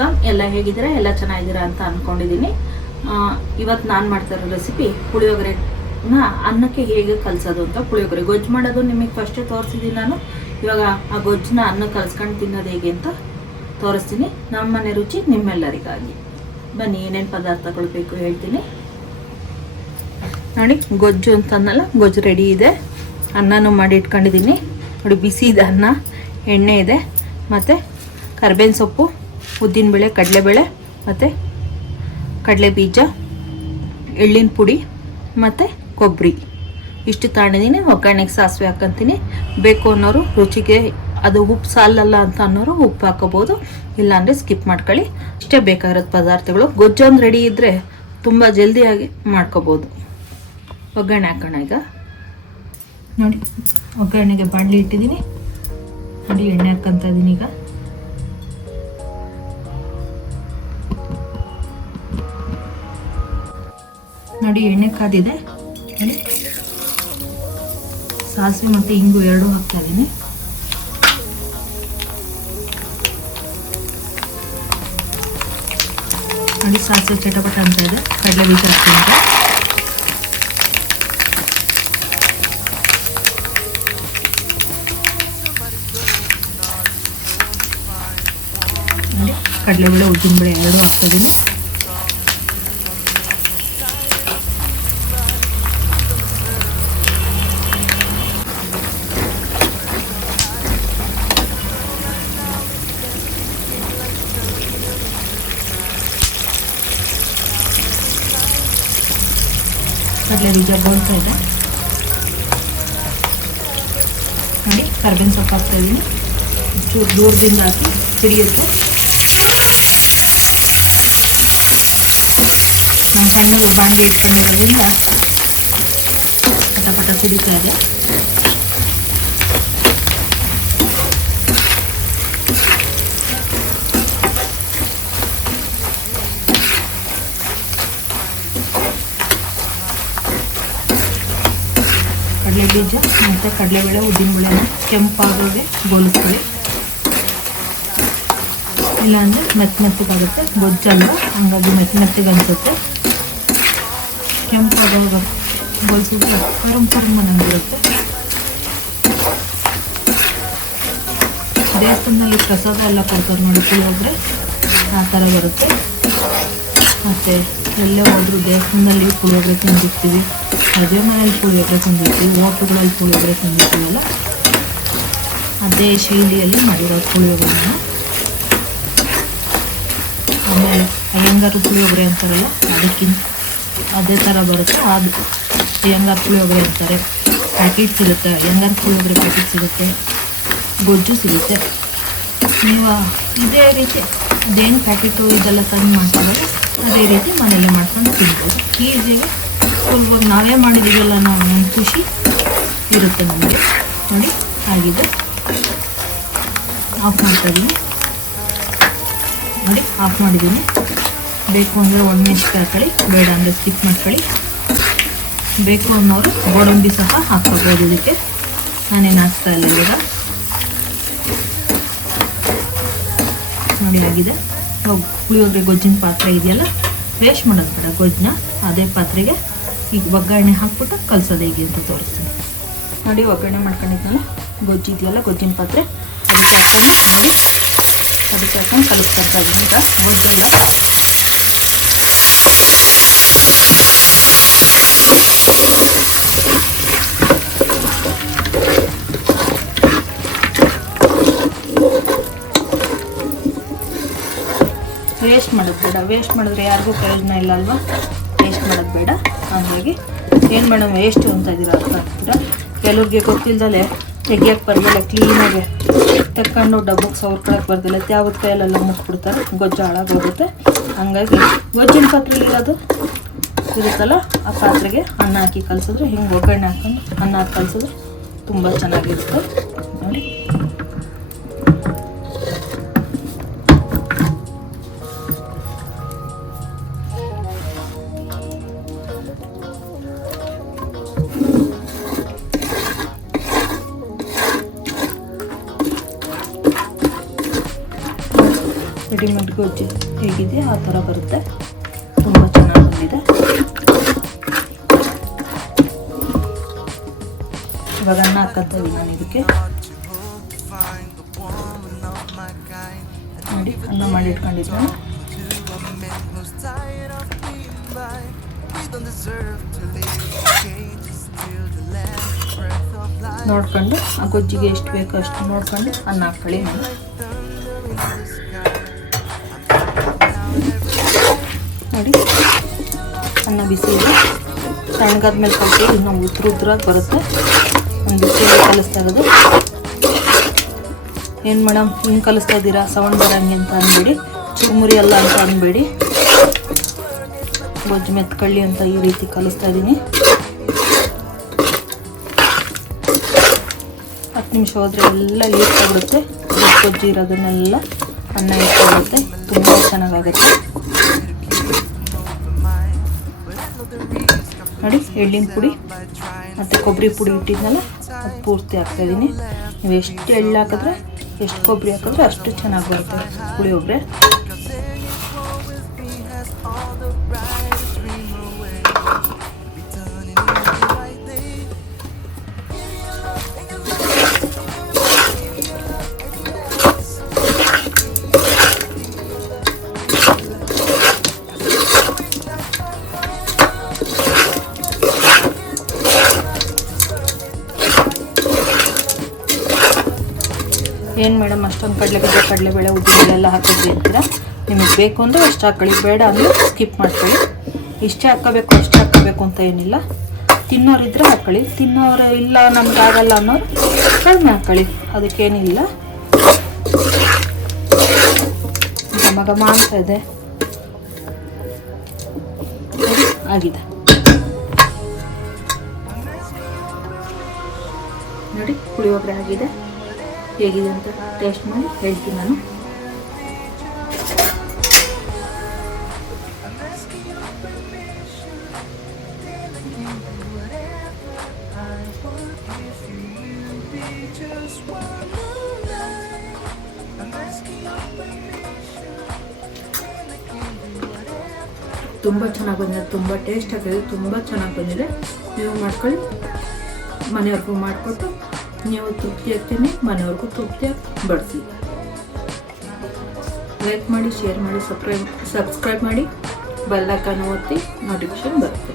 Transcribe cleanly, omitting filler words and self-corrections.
Welcome. ಎಲ್ಲ ಹೇಗಿದ್ದೀರಾ? ಎಲ್ಲ ಚೆನ್ನಾಗಿದ್ದೀರಾ ಅಂತ ಅಂದ್ಕೊಂಡಿದ್ದೀನಿ. ಇವತ್ತು ನಾನು ಮಾಡ್ತಾ ಇರೋ ರೆಸಿಪಿ ಪುಳಿಯೋಗರೆನ ಅನ್ನಕ್ಕೆ ಹೇಗೆ ಕಲಿಸೋದು ಅಂತ. ಪುಳಿಯೋಗರೆ ಗೊಜ್ಜು ಮಾಡೋದು ನಿಮಗೆ ಫಸ್ಟೇ ತೋರಿಸಿದ್ದೀನಿ ನಾನು. ಇವಾಗ ಆ ಗೊಜ್ಜನ್ನ ಅನ್ನ ಕಲಿಸ್ಕೊಂಡು ತಿನ್ನೋದು ಹೇಗೆ ಅಂತ ತೋರಿಸ್ತೀನಿ. ನಮ್ಮನೆ ರುಚಿ ನಿಮ್ಮೆಲ್ಲರಿಗಾಗಿ. ಬನ್ನಿ, ಏನೇನು ಪದಾರ್ಥಗಳು ಬೇಕು ಹೇಳ್ತೀನಿ ನೋಡಿ. ಗೊಜ್ಜು ಅಂತಂದಲ್ಲ, ಗೊಜ್ಜು ರೆಡಿ ಇದೆ. ಅನ್ನನೂ ಮಾಡಿ ಇಟ್ಕೊಂಡಿದ್ದೀನಿ ನೋಡಿ. ಬಿಸಿ ಇದೆ ಅನ್ನ, ಎಣ್ಣೆ ಇದೆ, ಮತ್ತು ಕರಿಬೇವಿನ ಸೊಪ್ಪು, ಉದ್ದಿನಬೇಳೆ, ಕಡಲೆಬೇಳೆ ಮತ್ತು ಕಡಲೆ ಬೀಜ, ಎಳ್ಳಿನ ಪುಡಿ ಮತ್ತು ಕೊಬ್ಬರಿ ಇಷ್ಟು ತಗೊಂಡಿದ್ದೀನಿ. ಒಗ್ಗರಣೆಗೆ ಸಾಸಿವೆ ಹಾಕ್ಕೊಂತೀನಿ. ಬೇಕು ಅನ್ನೋರು ರುಚಿಗೆ ಅದು ಉಪ್ಪು ಸಾಲಲ್ಲ ಅಂತ ಅನ್ನೋರು ಉಪ್ಪು ಹಾಕೋಬೋದು, ಇಲ್ಲಾಂದರೆ ಸ್ಕಿಪ್ ಮಾಡ್ಕೊಳ್ಳಿ. ಇಷ್ಟೇ ಬೇಕಾಗಿರೋದು ಪದಾರ್ಥಗಳು. ಗೊಜ್ಜು ಒಂದು ರೆಡಿ ಇದ್ದರೆ ತುಂಬ ಜಲ್ದಿಯಾಗಿ ಮಾಡ್ಕೋಬೋದು. ಒಗ್ಗರಣೆ ಹಾಕೋಣ ಈಗ ನೋಡಿ. ಒಗ್ಗರಣೆಗೆ ಬಾಣಲಿ ಇಟ್ಟಿದ್ದೀನಿ ನೋಡಿ. ಎಣ್ಣೆ ಹಾಕ್ಕೊಂತ ಇದ್ದೀನಿ ಈಗ. ನೋಡಿ ಎಣ್ಣೆ ಕಾದಿದೆ ನೋಡಿ. ಸಾಸಿವೆ ಮತ್ತು ಇಂಗು ಎರಡೂ ಹಾಕ್ತಾ ಇದ್ದೀನಿ. ನೋಡಿ ಸಾಸಿವೆ ಚಟಪಟ ಅಂತ ಇದೆ. ಕಡಲೆ ಬೀಜ ಹಾಕ್ತೀನಿ. ನೋಡಿ ಕಡಲೆಬೇಳೆ, ಉದ್ದಿನಬೇಳೆ ಎರಡೂ ಹಾಕ್ತಾಯಿದ್ದೀನಿ. ಕಡಲೆ ಬೀಜ ಬೋಳ್ತಾ ಇದೆ ನೋಡಿ. ಕರಿಬೇವಿನ ಸೊಪ್ಪು ಹಾಕ್ತಾಯಿದ್ದೀನಿ. ಚೂರು ದೂರದಿಂದ ಹಾಕಿ ಸಿಡಿಯುತ್ತೆ. ನಮ್ಮ ಸಣ್ಣದು ಬಾಣಲೆ ಇಟ್ಕೊಂಡಿರೋದ್ರಿಂದ ಪಟ ಪಟ ಸಿಡಿತಾ ಇದೆ. ಕಡಲೆ ಬೀಜ ಮತ್ತು ಕಡಲೆಬೇಳೆ, ಉದ್ದಿನಬೇಳೆನ ಕೆಂಪಾಗೋಗೆ ಗೋಲಿಸ್ಕೊಳ್ಳಿ, ಇಲ್ಲಾಂದರೆ ಮೆತ್ತಗಾಗುತ್ತೆ. ಗೊಜ್ಜಲ್ಲ, ಹಂಗಾಗಿ ಮೆತ್ತಗೆ ಅನಿಸುತ್ತೆ. ಕೆಂಪಾಗೋಗ ಗೋಲಿಸಿದ್ರೆ ಕರುಮ್ ಅನ್ನಂಗಿರುತ್ತೆ. ದೇವಸ್ಥಾನದಲ್ಲಿ ಪ್ರಸಾದ ಎಲ್ಲ ಕೊಡ್ತಾರೆ ನೋಡಿ, ಪುಳಿಯೋಗರೆ ಆ ಥರ ಬರುತ್ತೆ. ಮತ್ತು ಎಲ್ಲೇ ಹೋದರೂ ದೇವಸ್ಥಾನದಲ್ಲಿ ಪುಳಿಯೋಗರೆ ತಿಂದಿರ್ತೀವಿ, ಮದುವೆ ಮನೇಲಿ ಪುಳಿಯೋಗರೆ ತಿಂದಿರ್ತೀವಿ, ಹೋಟೆಲ್ಗಳಲ್ಲಿ ಪುಳಿಯೋಗರೆ ತಿಂದಿರ್ತೀವಲ್ಲ, ಅದೇ ಶೈಲಿಯಲ್ಲಿ ಮಾಡಿರೋದು ಪುಳಿಯೋಗರೆನ. ಆಮೇಲೆ ಅಯ್ಯಂಗಾರು ಪುಳಿಯೋಗರೆ ಅಂತಾರಲ್ಲ, ಅದಕ್ಕಿಂತ ಅದೇ ಥರ ಬರುತ್ತೆ. ಅದು ಅಯ್ಯಂಗಾರು ಪುಳಿಯೋಗರೆ ಅಂತಾರೆ. ಪ್ಯಾಕೆಟ್ ಸಿಗುತ್ತೆ, ಅಯ್ಯಂಗಾರು ಪುಳಿಯೋಗರೆ ಪ್ಯಾಕೆಟ್ ಸಿಗುತ್ತೆ, ಗೊಜ್ಜು ಸಿಗುತ್ತೆ. ನೀವು ಇದೇ ರೀತಿ ಅದೇನು ಪ್ಯಾಕೆಟು ಇದೆಲ್ಲ ತಂದು ಮಾಡ್ಕೊಳ್ಳೋದು, ಅದೇ ರೀತಿ ಮನೆಯಲ್ಲೇ ಮಾಡ್ಕೊಂಡು ತಿನ್ಬೋದು. ಈಸಿಯಾಗಿ ಸುಲಭವಾಗಿ ನಾವೇ ಮಾಡಿದ್ದೀವಲ್ಲ ನಾವು ಒಂದು ಖುಷಿ ಇರುತ್ತೆ ನಮಗೆ ನೋಡಿ. ಆಗಿದೆ, ಆಫ್ ಮಾಡ್ತಾಯಿದ್ದೀನಿ ನೋಡಿ. ಆಫ್ ಮಾಡಿದ್ದೀನಿ. ಬೇಕು ಅಂದರೆ ಒಣಮೆಣ್ಸಿನ್ಕಾಯಿ ಹಾಕೊಳ್ಳಿ, ಬೇಡ ಅಂದರೆ ಸ್ಕಿಪ್ ಮಾಡ್ಕೊಳ್ಳಿ. ಬೇಕು ಅನ್ನೋರು ಗೋಡಂಬಿ ಸಹ ಹಾಕ್ಕೋಬೋದು ಇದಕ್ಕೆ. ನಾನೇನು ಹಾಕ್ತಾ ಇಲ್ಲ ಇವಾಗ ನೋಡಿ. ಆಗಿದೆ. ಪುಳಿಯೋಗರೆ ಗೊಜ್ಜಿನ ಪಾತ್ರೆ ಇದೆಯಲ್ಲ, ವೇಸ್ಟ್ ಮಾಡೋದು ಬೇಡ ಗೊಜ್ಜನ್ನ. ಅದೇ ಪಾತ್ರೆಗೆ ಈಗ ಒಗ್ಗರಣೆ ಹಾಕ್ಬಿಟ್ಟು ಕಲಿಸೋದು ಹೇಗೆ ಅಂತ ತೋರಿಸ್ತೀನಿ ನೋಡಿ. ಒಗ್ಗರಣೆ ಮಾಡ್ಕೊಂಡಿದ್ನಲ್ಲ ಗೊಜ್ಜು ಇದೆಯಲ್ಲ, ಗೊಜ್ಜಿನ ಪಾತ್ರೆ ಅದಕ್ಕೆ ಹಾಕೊಂಡು ಕಲಿಸ್ಕೊಳ್ತಾ ಇದ್ದೀನಿ ಈಗ ಗೊಜ್ಜೆಲ್ಲ. ವೇಸ್ಟ್ ಮಾಡೋದು ಬೇಡ. ವೇಸ್ಟ್ ಮಾಡಿದ್ರೆ ಯಾರಿಗೂ ಪ್ರಯೋಜನ ಇಲ್ಲ ಅಲ್ವಾ, ವೇಸ್ಟ್ ಮಾಡೋದು ಬೇಡ. ಹಾಗಾಗಿ ಏನು ಮೇಡಮ್ ವೇಸ್ಟು ಅಂತ ಇದ್ದೀರ ಅರ್ಥ ಆಗ್ತೀರ. ಕೆಲವ್ರಿಗೆ ಗೊತ್ತಿಲ್ಲದಲೇ ತೆಗಿಯೋಕ್ಕೆ ಬರ್ದಿಲ್ಲ, ಕ್ಲೀನಾಗಿ ತೆಕ್ಕೊಂಡು ಡಬ್ಬಕ್ಕೆ ಸವರ್ಕೊಳಕ್ಕೆ ಬರ್ದಿಲ್ಲ, ಯಾವತ್ತು ಕೈಯಲ್ಲೆಲ್ಲ ಮುಟ್ಬಿಡ್ತಾರೆ, ಗೊಜ್ಜು ಹಾಳಾಗೋಗುತ್ತೆ. ಹಂಗಾಗಿ ಗೊಜ್ಜಿನ ಪಾತ್ರೆಗೆ ಇರೋದು ಇರುತ್ತಲ್ಲ, ಆ ಪಾತ್ರೆಗೆ ಅನ್ನ ಹಾಕಿ ಕಲಿಸಿದ್ರೆ, ಹಿಂಗೆ ಒಗ್ಗರಣೆ ಹಾಕೊಂಡು ಅನ್ನ ಹಾಕಿ ಕಲಿಸಿದ್ರೆ ತುಂಬ ಚೆನ್ನಾಗಿರುತ್ತೆ ನೋಡಿ. ರೆಡಿಮೇಡ್ ಗೊಜ್ಜು ಹೇಗಿದೆ ಆ ಥರ ಬರುತ್ತೆ. ತುಂಬ ಚೆನ್ನಾಗಿ ಬಂದಿದೆ. ಇವಾಗ ಅನ್ನ ಹಾಕಂತ ಇದ್ದೀನಿ ನಾನು ಇದಕ್ಕೆ. ನೋಡಿ ಅನ್ನ ಮಾಡಿ ಇಟ್ಕೊಂಡಿದ್ದೆ. ನೋಡ್ಕೊಂಡು ಆ ಗೊಜ್ಜಿಗೆ ಎಷ್ಟು ಬೇಕೋ ಅಷ್ಟು ನೋಡ್ಕೊಂಡು ಅನ್ನ ಹಾಕ್ಕೊಳ್ಳಿ. ನೋಡಿ ಅನ್ನ ಬಿಸಿ ಇದೆ. ತಣ್ಣಗಾದ್ಮೇಲೆ ಕಲಿಸಿ ಇನ್ನೂ ಉದ್ರಾಗಿ ಬರುತ್ತೆ. ಒಂದು ಬಿಸಿಯಲ್ಲಿ ಕಲಿಸ್ತಾ ಇರೋದು. ಏನು ಮೇಡಮ್ ಹಿಂಗೆ ಕಲಿಸ್ತಾ ಇದ್ದೀರಾ ಸೌಂಡ್ ಬರೋಂಗೆ ಅಂತ ಅಂದ್ಬೇಡಿ, ಚುರುಮುರಿ ಅಲ್ಲ ಅಂತ ಅಂದ್ಬೇಡಿ. ಗೊಜ್ಜು ಮೆತ್ಕೊಳ್ಳಿ ಅಂತ ಈ ರೀತಿ ಕಲಿಸ್ತಾ ಇದ್ದೀನಿ. 10 ನಿಮಿಷ ಹೋದರೆ ಎಲ್ಲ ಇಟ್ಕೊಬಿಡುತ್ತೆ. ಗೊಜ್ಜು ಇರೋದನ್ನೆಲ್ಲ ಅನ್ನ ಇಟ್ಕೊಬಿಡುತ್ತೆ. ತುಂಬ ಚೆನ್ನಾಗಾಗುತ್ತೆ. ನೋಡಿ ಎಳ್ಳಿನ ಪುಡಿ ಮತ್ತು ಕೊಬ್ಬರಿ ಪುಡಿ ಇಟ್ಟಿದ್ನಲ್ಲ ಅದು ಪೂರ್ತಿ ಹಾಕ್ತಾಯಿದ್ದೀನಿ. ನೀವು ಎಷ್ಟು ಎಳ್ಳು ಹಾಕಿದ್ರೆ ಎಷ್ಟು ಕೊಬ್ಬರಿ ಹಾಕಿದ್ರೆ ಅಷ್ಟು ಚೆನ್ನಾಗಿ ಬರುತ್ತೆ ಪುಳಿಯೋಗರೆ. ಏನು ಮೇಡಮ್ ಅಷ್ಟೊಂದು ಕಡಲೆಬೇಳೆ ಉದ್ದಿನಬೇಳೆ ಎಲ್ಲ ಹಾಕಿದ್ರಿ ಅಂತೀರಾ? ನಿಮಗೆ ಬೇಕು ಅಂದರೆ ಅಷ್ಟು ಹಾಕ್ಕೊಳ್ಳಿ, ಬೇಡ ಅಂದರೆ ಸ್ಕಿಪ್ ಮಾಡ್ಕೊಳ್ಳಿ. ಇಷ್ಟೇ ಹಾಕ್ಕೋಬೇಕು ಅಷ್ಟೇ ಹಾಕ್ಕೋಬೇಕು ಅಂತ ಏನಿಲ್ಲ. ತಿನ್ನೋರಿದ್ರೆ ಹಾಕ್ಕೊಳ್ಳಿ, ತಿನ್ನೋರು ಇಲ್ಲ ನಮಗಾಗಲ್ಲ ಅನ್ನೋರು ಕಡಿಮೆ ಹಾಕ್ಕೊಳ್ಳಿ, ಅದಕ್ಕೇನಿಲ್ಲ. ಘಮ ಅಂತ ಇದೆ. ಆಗಿದೆ ನೋಡಿ, ಪುಳಿಯೋಗರೆ ಆಗಿದೆ. ಹೇಗಿದೆ ಅಂತ ಟೇಸ್ಟ್ ಮಾಡಿ ಹೇಳ್ತೀನಿ ನಾನು. ತುಂಬ ಚೆನ್ನಾಗಿ ಬಂದಿದೆ, ತುಂಬ ಟೇಸ್ಟ್ ಆಗಿದೆ, ತುಂಬ ಚೆನ್ನಾಗಿ ಬಂದಿದೆ. ನೀವು ಮಾಡ್ಕೊಳ್ಳಿ, ಮನೆಯವ್ರಿಗೂ ಮಾಡಿಕೊಟ್ಟು ನೀವು ತೃಪ್ತಿಯಾಗಿ ತಿನ್ನಿ, ಮನೆಯವ್ರಿಗೂ ತೃಪ್ತಿಯಾಗಿ ಬಡಿಸಿ. ಲೈಕ್ ಮಾಡಿ, ಶೇರ್ ಮಾಡಿ, ಸಬ್ಸ್ಕ್ರೈಬ್ ಮಾಡಿ, ಬೆಲ್ ಐಕಾನ್ ಒತ್ತಿ, ನೋಟಿಫಿಕೇಶನ್ ಬರುತ್ತೆ.